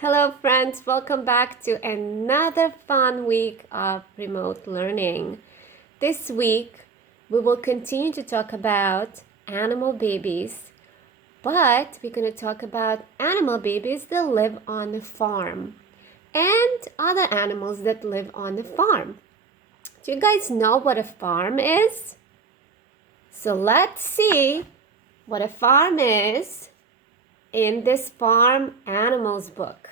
Hello friends, welcome back to another fun week of remote learning. This week we will continue to talk about animal babies, but we're going to talk about animal babies that live on the farm and other animals that live on the farm. Do you guys know what a farm is? So let's see what a farm is in this farm animals book.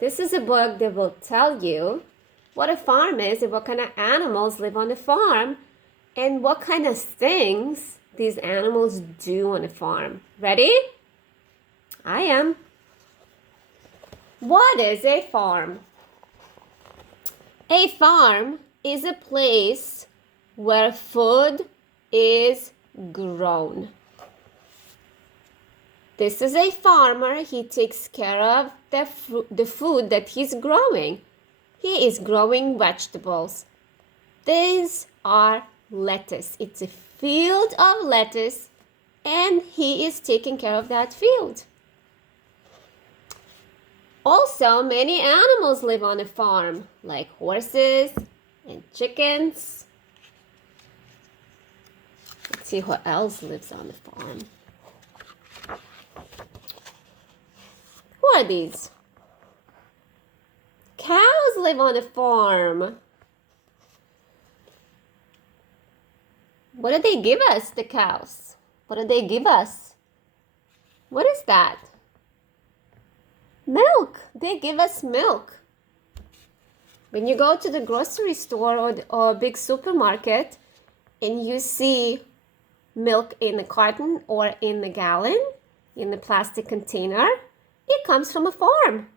This is a book that will tell you what a farm is and what kind of animals live on the farm and what kind of things these animals do on the farm. Ready? I am. What is a farm? A farm is a place where food is grown. This is a farmer. He takes care of the food that he's growing. He is growing vegetables. These are lettuce. It's a field of lettuce, and he is taking care of that field. Also, many animals live on a farm, like horses and chickens. Let's see what else lives on the farm. Who are these? Cows live on a farm. What do they give us, the cows? What do they give us? What is that? Milk. They give us milk. When you go to the grocery store or big supermarket and you see milk in a carton or in a gallon, in the plastic container, it comes from a farm.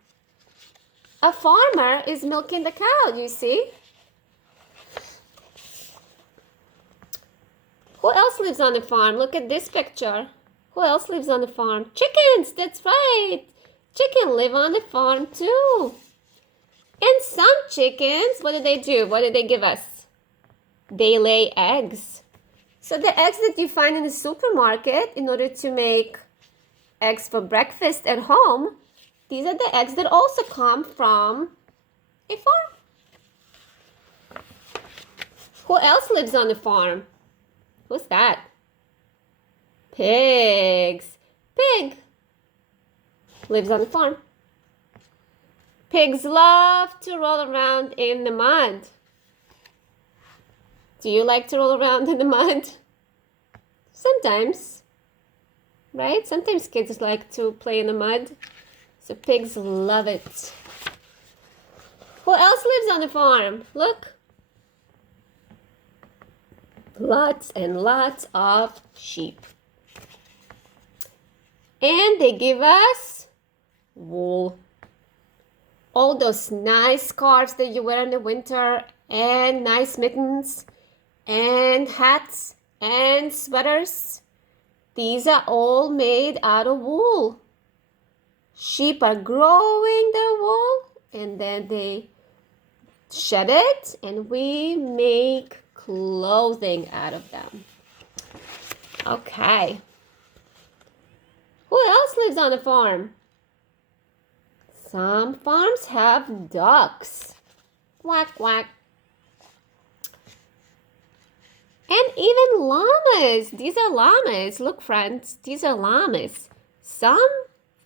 A farmer is milking the cow, you see? Who else lives on the farm? Look at this picture. Who else lives on the farm? Chickens, that's right. Chickens live on the farm too. And some chickens, what do? What do they give us? They lay eggs. So the eggs that you find in the supermarket in order to make eggs for breakfast at home, these are the eggs that also come from a farm. Who else lives on the farm? Who's that? Pigs. Pig lives on the farm. Pigs love to roll around in the mud. Do you like to roll around in the mud? Sometimes. Right? Sometimes kids like to play in the mud. So pigs love it. Who else lives on the farm? Look. Lots and lots of sheep. And they give us wool. All those nice scarves that you wear in the winter, and nice mittens, and hats, and sweaters. These are all made out of wool. Sheep are growing their wool and then they shed it and we make clothing out of them. Okay. Who else lives on a farm? Some farms have ducks. Quack, quack. And even llamas. These are llamas. Look, friends, these are llamas. Some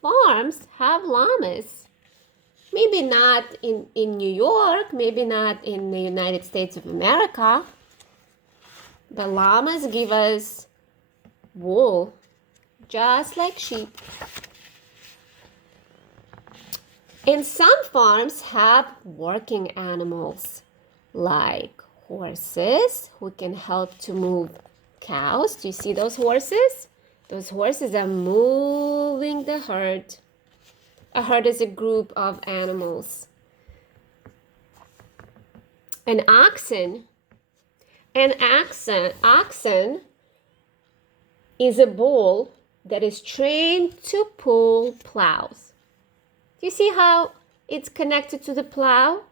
farms have llamas. Maybe not in New York, maybe not in the United States of America. But llamas give us wool, just like sheep. And some farms have working animals, like horses who can help to move cows. Do you see those horses? Those horses are moving the herd. A herd is a group of animals. An oxen is a bull that is trained to pull plows. Do you see how it's connected to the plow?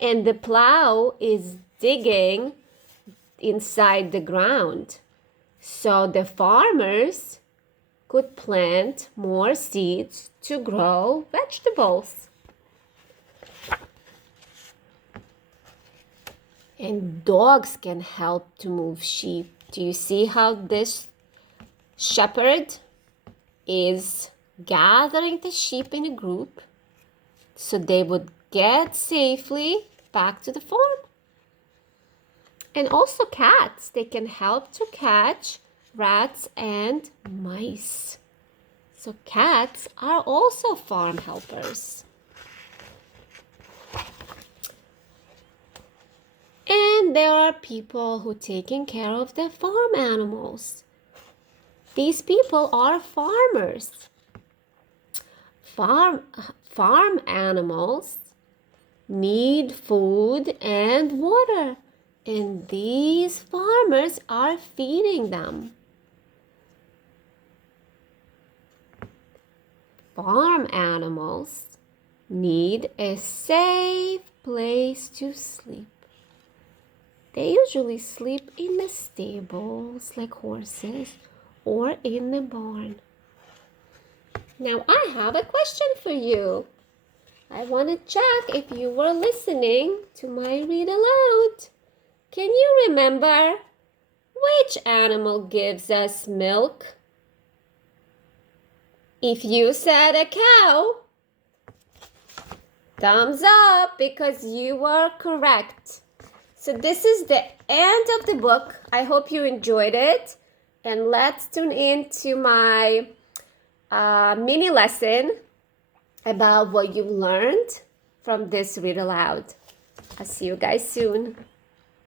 And the plow is digging inside the ground. So the farmers could plant more seeds to grow vegetables. And dogs can help to move sheep. Do you see how this shepherd is gathering the sheep in a group so they would get safely back to the farm? And also cats, they can help to catch rats and mice. So cats are also farm helpers. And there are people who are taking care of their farm animals. These people are farmers. Farm animals need food and water, and these farmers are feeding them. Farm animals need a safe place to sleep. They usually sleep in the stables like horses or in the barn. Now I have a question for you. I want to check if you were listening to my read aloud. Can you remember which animal gives us milk? If you said a cow, thumbs up because you were correct. So this is the end of the book. I hope you enjoyed it. And let's tune in to my mini lesson about what you learned from this read aloud. I'll see you guys soon.